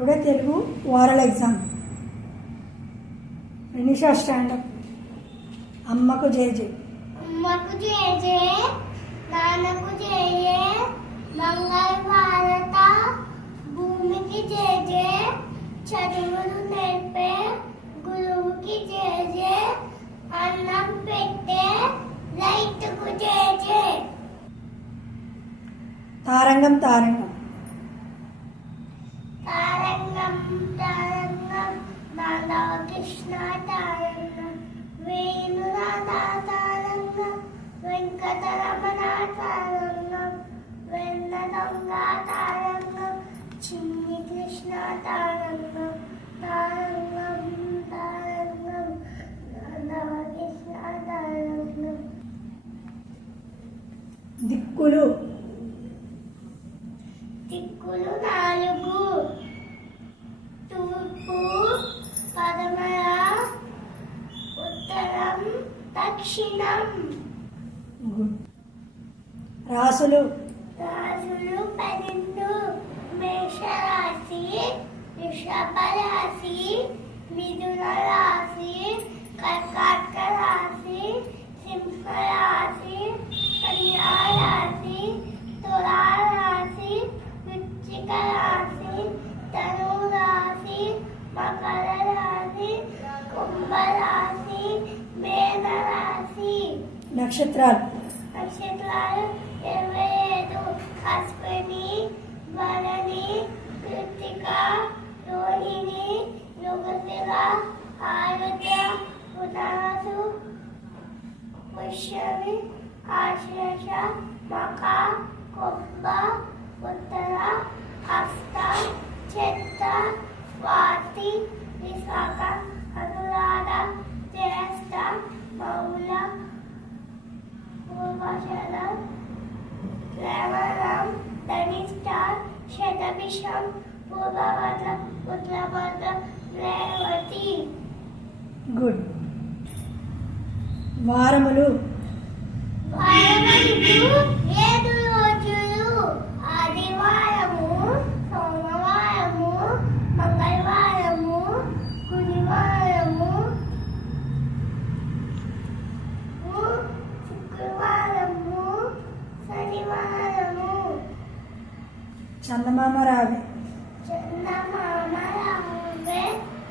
Today Telugu oral exam. Renisha stand up. అమ్మకు జేజే. అమ్మకు జేజే, నాన్నకు జేజే, మంగళ భారత, భూమికి జేజే, చదువులు నేర్పే గురువుకి జేజే, అన్నం పెట్టే రైతుకు జేజే. తారంగం తారంగం. తారంగం తారంగం నాదా కృష్ణ తారంగం, వేణునాద తారంగం, వెంకటరమణ తారంగం, వెన్న దొంగ తారంగం, చిన్ని కృష్ణ తారంగం, తారంగం తారంగం నాదా కృష్ణ తారంగం. దిక్కులు. దిక్కులు నాలుగు, తూర్పు, పడమర, ఉత్తరం, దక్షిణం. గుడ్. రాసులు. రాసులు 12, మేషరాశి, వృషభ రాశి, మిథున రాశి, కర్కాటక రాశి, సింహ రాశి, కన్యా రాశి, తులా రాశి, వృశ్చిక రాశి, ధను రాశి, మకర రాశి, కుంభ రాశి, మేన రాశి. నక్షత్రాలు. నక్షత్రాలు 27, అశ్విని, భరణి, కృత్తిక, రోహిణి, మృగశిర, ఆరుద్ర, పునరసు, పుష్యమి, ఆశ్లేష, మఖ, కుంభ, ఉత్తర, హస్త, చిత్త, స్వాతి, విశాఖ, అనురాధ, జ్యేష్ఠ, మౌల, పూర్వాషాఢ, శ్రవణం, ధనిష్ట, శతభిషం, పూర్వభద్ర, ఉత్తరభద్ర, రేవతి. గుడ్. వారములు. వారములు 7 రోజులు. ఆదివారము, సోమవారము, మంగళవారము, గురువారము, శుక్రవారము, శనివారము. చందమామ రావే. చందమామ రావే,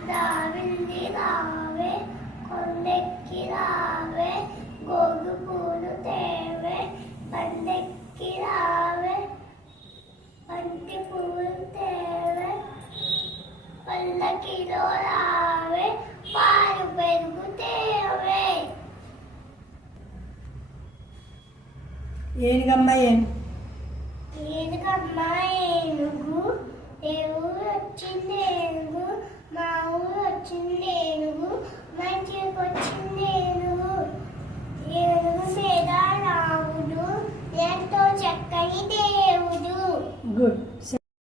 దావింది రావే, కొండెక్కి రావే, గోగు పూలు తేవే, బండెక్కి రావే, బంతి పూలు తేవే, పల్లకిలో రావే, పాలు పెరుగు తేవే. ఏనుగమ్మ ఏను. ఏనుగమ్మ